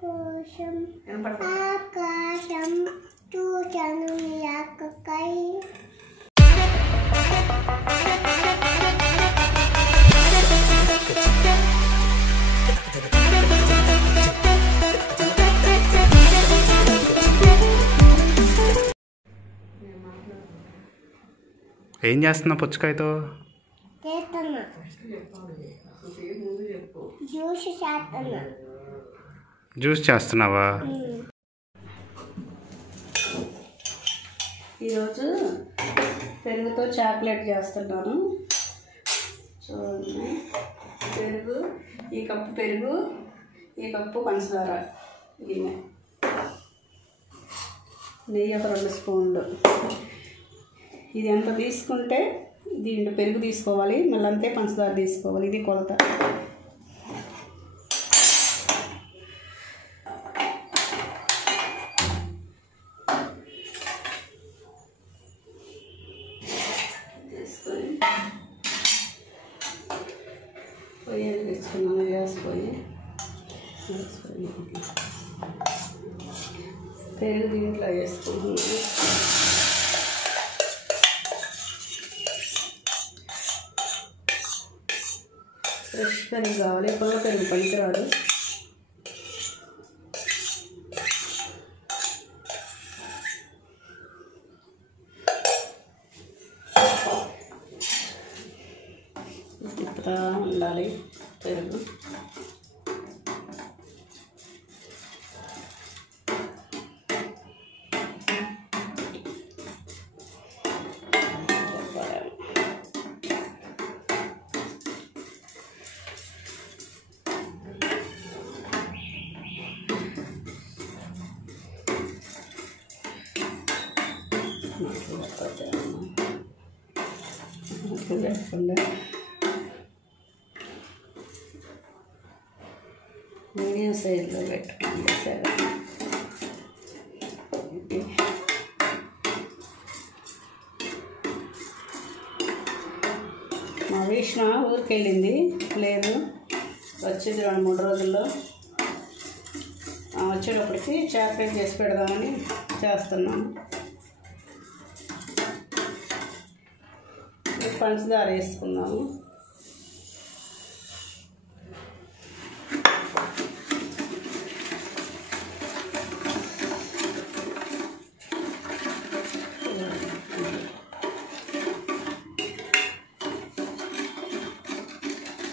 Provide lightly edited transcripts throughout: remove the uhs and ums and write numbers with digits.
కోసం ఆకాశం చూచను యాకకై ఏం చేస్తున్నావు పుచ్చకాయతో? జ్యూస్ చేస్తున్నావా? ఈరోజు పెరుగుతో చాక్లెట్ చేస్తున్నాను. చూడండి, పెరుగు, ఈ కప్పు పెరుగు, ఈ కప్పు పంచదార, గిన్నె, నెయ్యి ఒక 2 స్పూన్లు. ఇది ఎంత తీసుకుంటే దీంట్లో పెరుగు తీసుకోవాలి, మళ్ళీ అంతే పంచదార తీసుకోవాలి. ఇది కొలత. తీసుకొని పొయ్యి తెచ్చుకున్నాను, గ్యాస్ పొయ్యి. పెరుగు దీంట్లో వేసుకుంటున్నాను. ఫ్రెష్ పెరుగు కావాలి, పొల్ల పెరుగు పనికిరాదు. తిప్పుతా ఉండాలి పెరుగు. లేకుండా మీడియం సైజులో పెట్టుకోండి. సరే, మా విష్ణు ఊరికి వెళ్ళింది, లేదు వచ్చేది 2-3 రోజుల్లో. వచ్చేటప్పటికి చాక్లెట్ చేసి పెడదామని చేస్తున్నాను. పంచదార వేసుకున్నాము.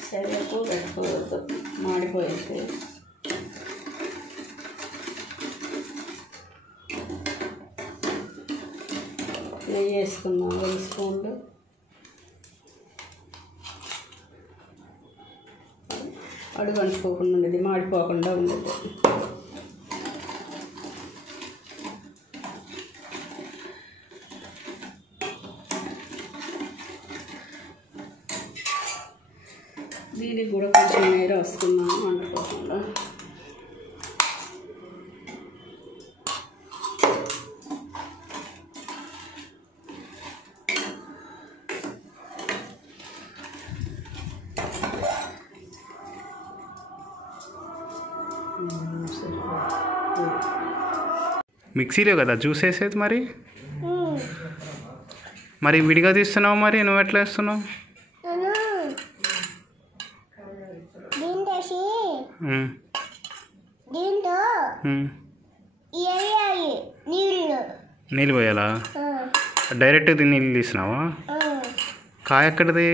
సరే, ఎక్కువ పెట్టుకోవద్దు, మాడిపోయేది. నెయ్యి వేసుకున్నాము 2 స్పూన్లు. అడుగు అంటుకోకుండా ఉండేది, మాడిపోకుండా ఉండేది. దీనికి కూడా కొంచెం నీరు వస్తున్నాను, అంటుకోకుండా. మిక్సీలో కదా జ్యూస్ వేసేది, మరి విడిగా తీస్తున్నావు, మరి నువ్వు ఎట్లా వేస్తున్నావు? నీళ్ళు పోయాలా? డైరెక్ట్ నీళ్ళు తీసినావా? కాయ ఎక్కడిది?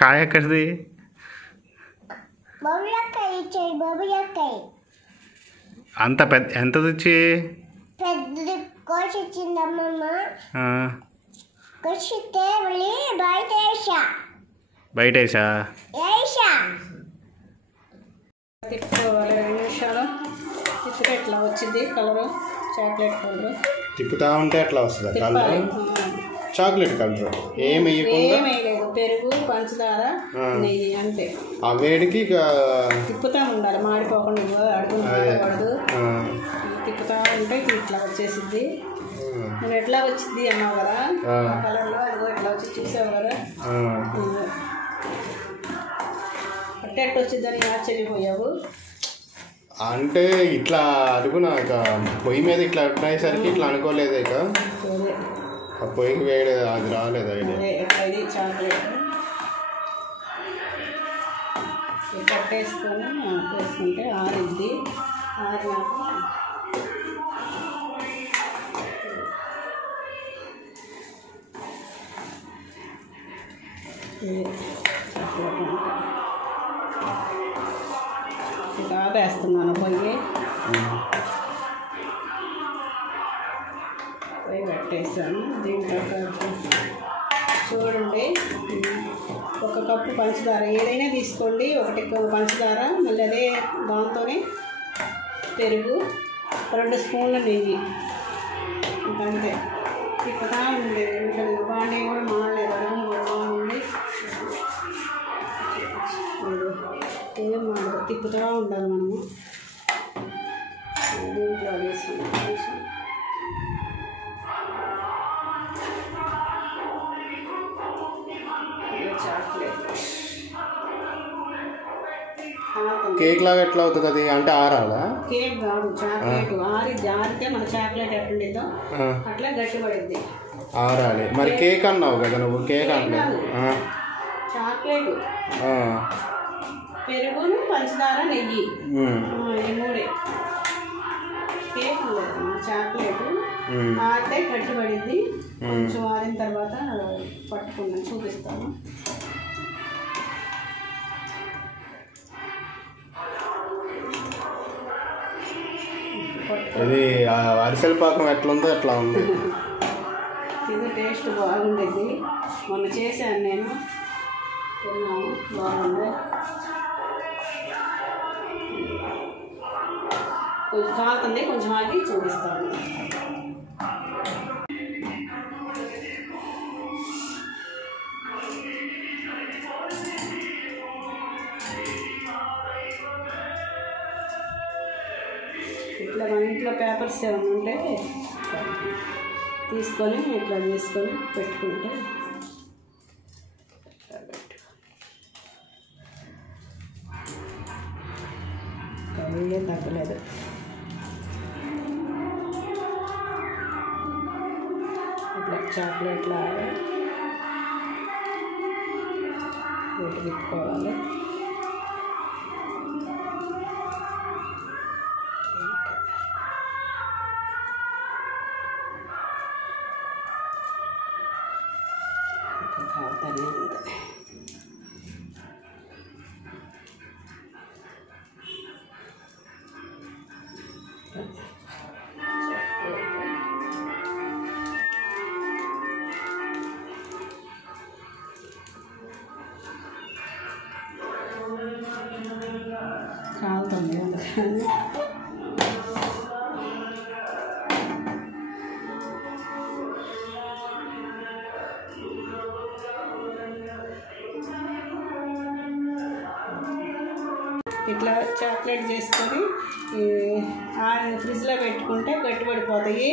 కాయ ఎక్కడిది? అంత పెద్ద ఎంత తెచ్చి? బయట వేసా? తిప్పుకోవాలి 2 నిమిషాలు. తిప్పితే ఎట్లా వచ్చింది కలరు, చాక్లెట్ కలరు. తిప్పుతా ఉంటే ఎట్లా వస్తుంది కలర్? చాక్లెట్ కలర్ ఏమి వేయలేదు, పెరుగు, పంచదార, నెయ్యి అంతే. ఆ వేడికి తిప్పుతా ఉండాలి, మాడిపోకుండా. అడుగుపడదు, తిప్పుతా ఉంటే ఇట్లా వచ్చేసింది. నువ్వు ఎట్లా వచ్చింది అన్నావు కదా, కలర్లో అదిగో ఎట్లా వచ్చి చూసావు కదా. అట్టెట్ వచ్చిందని ఆశ్చర్యపోయావు. అంటే ఇట్లా అనుకున్నా ఇక పొయ్యి మీద ఇట్లా అయ్యేసరికి ఇట్లా అనుకోలేదు. ఇక ఆ పొయ్యికి వేయడే అది రాలేదు ఐడియా. ఇది చాక్లెట్ కట్టేసుకొని వేసుకుంటే ఆరిద్ది. ఆరినాక ఇక ఆపేస్తున్నాను పొయ్యి పెట్టేసాను. దీంట్లో చూడండి, 1 కప్పు పంచదార ఏదైనా తీసుకోండి, 1 కప్పు పంచదార, మళ్ళీ అదే దాంతోనే పెరుగు, 2 స్పూన్ల నెయ్యి. ఇంకంతే. తిప్పుతా ఉంది. ఇంకా బాండీ కూడా మాడలేదు, అడుగు కూడా బాగుంది. ఏం మాడదు, తిప్పుతూ ఉండాలి మనము. దీంట్లో వేసుకుంటాం. కేక్ లాగా ఎట్లా అవుతుంది అది? అంటే ఆరాలా? కేక్ కాదు, చాక్లెట్. ఆరితే మన చాక్లెట్ ఎట్లుండిద్దో అట్లా గట్టిపడిద్ది. ఆరాలి. మరి కేక్ అన్నావు కదా నువ్వు? కేక్ అన్నావు. చాక్లెట్, పెరుగును, పంచదార, నెయ్యి, ఈ 3. కేక్ ఉండదు, చాక్లెట్. ఆరితే గట్టిపడిద్ది. కొంచెం ఆరిన తర్వాత పట్టుకున్నాను, చూపిస్తాను. ఇది అరిసెల పాకం ఎట్లుందో అట్లా ఉంది. ఇది టేస్ట్ బాగుండేది. మొన్న చేశాను నేను, తిన్నాము, బాగుంది. కొంచెం కాలుతుంది, కొంచెం ఆగి చూపిస్తాను. ఇట్లా మన ఇంట్లో పేపర్స్ ఏమైనా ఉంటే తీసుకొని ఇట్లా చేసుకొని పెట్టుకుంటే కళ్ళే తగ్గలేదు. ఇట్లా చాక్లెట్ లాగా పెట్టుకోవాలి. కాలుతుంది అందుకని ఇట్లా చాక్లెట్ చేసుకొని ఫ్రిడ్జ్లో పెట్టుకుంటే గట్టిపడిపోతాయి.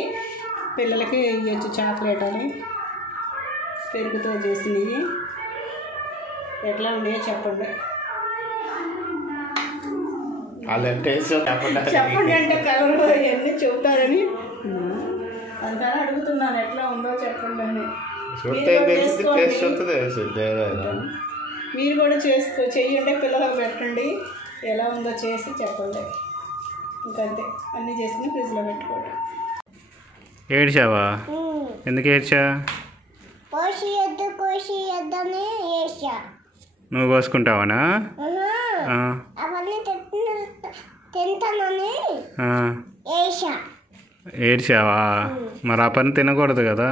పిల్లలకి ఇవ్వచ్చు చాక్లెట్ అని. పెరుగుతో చేసినవి ఎట్లా ఉన్నాయో చెప్పండి. చెప్పండి అంటే కలర్ అవన్నీ చెప్తారని అందుకని అడుగుతున్నాను, ఎట్లా ఉందో చెప్పండి అని. మీరు కూడా చెయ్యండి, పిల్లలకు పెట్టండి, ఎలా ఉందో చేసి చెప్పండి. ఇంకంతే, అన్నీ చేసుకుని ఫ్రిడ్జ్లో పెట్టుకోండి. ఏడ్చావా? ఎందుకు ఏడ్చా? నువ్వు కోసుకుంటావానా? ఏడ్చావా? మరి ఆ పని తినకూడదు కదా.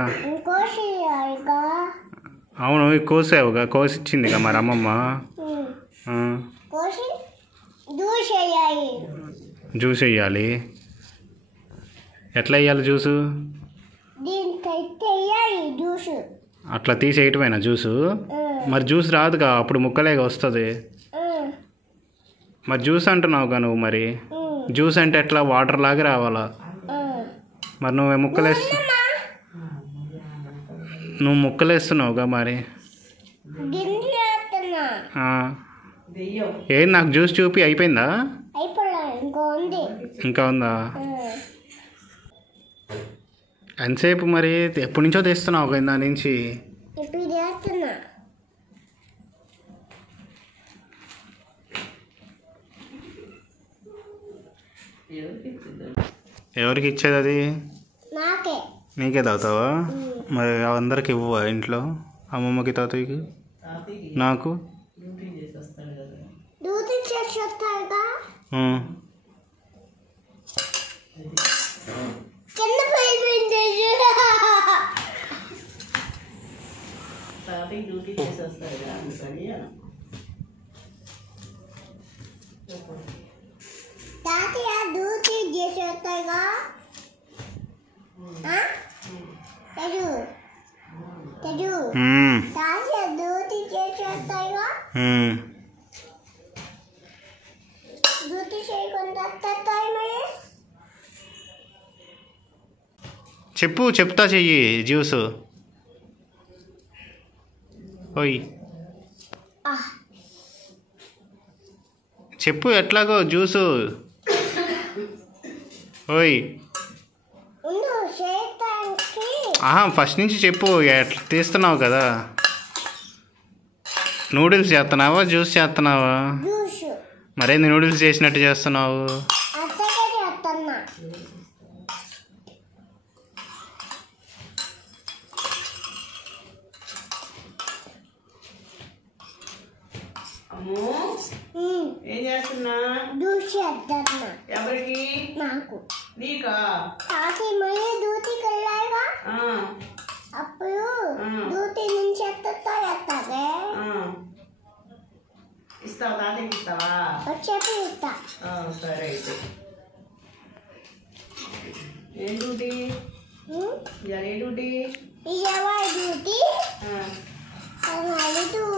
అవును, కోసావుగా, కోసిచ్చిందిగా మరి అమ్మమ్మ. జ్యూస్ వేయాలి. ఎట్లా వేయాలి జ్యూసు? అట్లా తీసేయటమేనా జ్యూసు? మరి జ్యూస్ రాదుగా, అప్పుడు ముక్కలేగా వస్తుంది. మరి జ్యూస్ అంటున్నావుగా నువ్వు. మరి జ్యూస్ అంటే ఎట్లా? వాటర్ లాగా రావాలా? మరి నువ్వు ముక్కలేస్తున్నావుగా మరి. ఏది నాకు జ్యూస్ చూపి అయిపోయిందా? ఇంకా ఉందా? ఎంతసేపు మరి? ఎప్పటి నుంచో తెస్తున్నావు కదా దాని నుంచి? ఎవరికి ఇచ్చేది అది? నీకే తాగుతావా? మరి అందరికి ఇవ్వవా ఇంట్లో? అమ్మమ్మకి, తాతయ్యకి, నాకు? చెప్పు, చెప్తా చెయ్యి జ్యూస్. ఓయ్ చెప్పు ఎట్లాగో జ్యూసు. ఓయ్ ఫస్ట్ నుంచి చెప్పు, ఎట్లా తీస్తున్నావు కదా? నూడిల్స్ చేస్తున్నావా, జ్యూస్ చేస్తున్నావా? మరేంది నూడిల్స్ చేసినట్టు చేస్తున్నావు? ఏం చేస్తున్నా? ఎవరికి? నాకు. నీకా? డ్యూటీకి వెళ్ళాయిగా, అప్పుడు డ్యూటీ నుంచి ఎత్తాగే ఇస్తావా? తాతయ్యకి ఇస్తావా? చెప్పి ఇస్తా. సరే అయితే. ఏం డ్యూటీ? ఏ డ్యూటీ? డ్యూటీ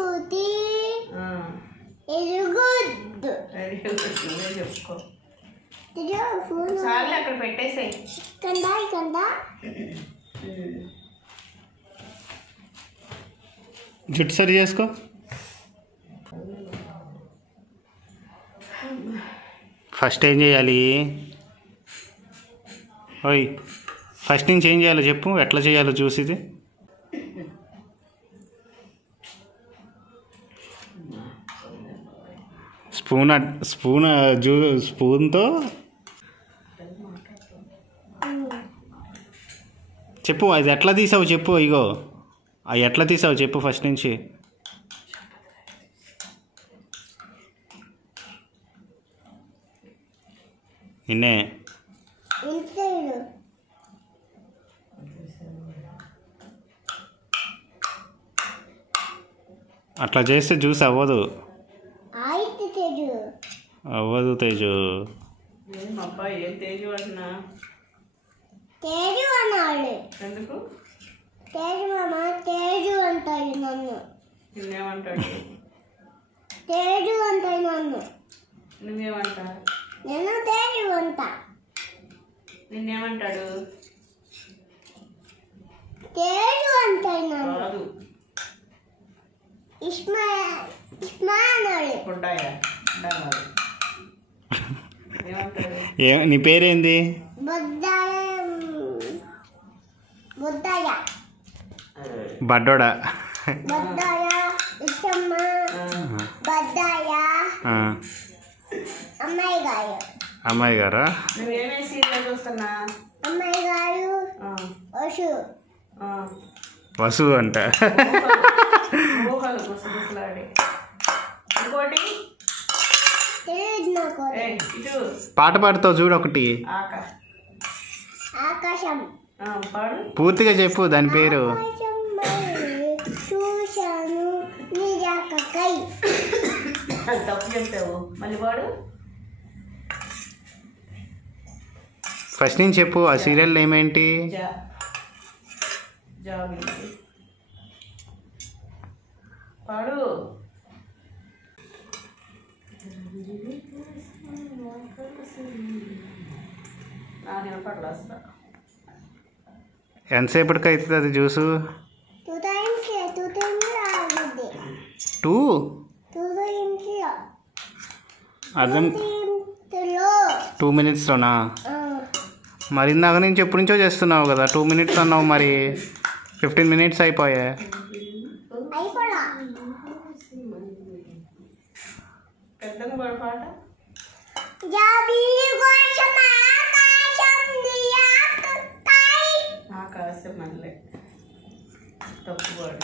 డ్యూటీ చెప్పుకో. చాలు అక్కడ పెట్టేసాయి. జుట్టు సరి చేసుకో. ఫస్ట్ ఏం చేయాలి? ఓయ్ ఫస్ట్ నుంచి ఏం చేయాలో చెప్పు, ఎట్లా చేయాలో చూసి. ఇది స్పూన్తో చెప్పు. అది ఎట్లా తీసావు చెప్పు. ఇగో అవి ఎట్లా తీసావు చెప్పు ఫస్ట్ నుంచి. నిన్నే అట్లా చేస్తే జ్యూస్ అవ్వదు. అవ్వదు తేజు. ఏం తేజు అంటున్నా? ఎందుకు తేజు అంటాడు నన్ను. నిన్నేమంటాడు? తేజు అంటాడు నన్ను. నువ్వేమంటా? నేను తేజు అంటా. నిన్నేమంటాడు? తేజు అంటాడు నన్ను. కాదు, ఇస్మా అన్నాడు. బుడ్డాయా? నీ పేరేంది? బడ్డోడా? అమ్మాయి గారా? నువ్వేమే సీరియల్ చూస్తున్నా? అమ్మాయి గారు వసు అంట. ఇంకోటి పాట పాడుతావు చూడు ఒకటి. ఆకాశం. పూర్తిగా చెప్పు దాని పేరు. చూశాను నిజాకై. తప్పు చెప్తావు మళ్ళీ వాడు. ఫస్ట్ నుంచి చెప్పు. ఆ సీరియల్ ఏమేంటి? పాడు. ఎంతసేపటికి అవుతుంది అది జ్యూసు? 2 times 2 times 2 2 times అర్థం 2 minutesలోనా? మరి ఇందాక నుంచి ఎప్పటి నుంచో చేస్తున్నావు కదా, 2 minutes అన్నావు, మరి 15 minutes అయిపోయాయి. పెద్దగా కూడా పాట ఆకాశం మళ్ళీ తప్పు పాడు.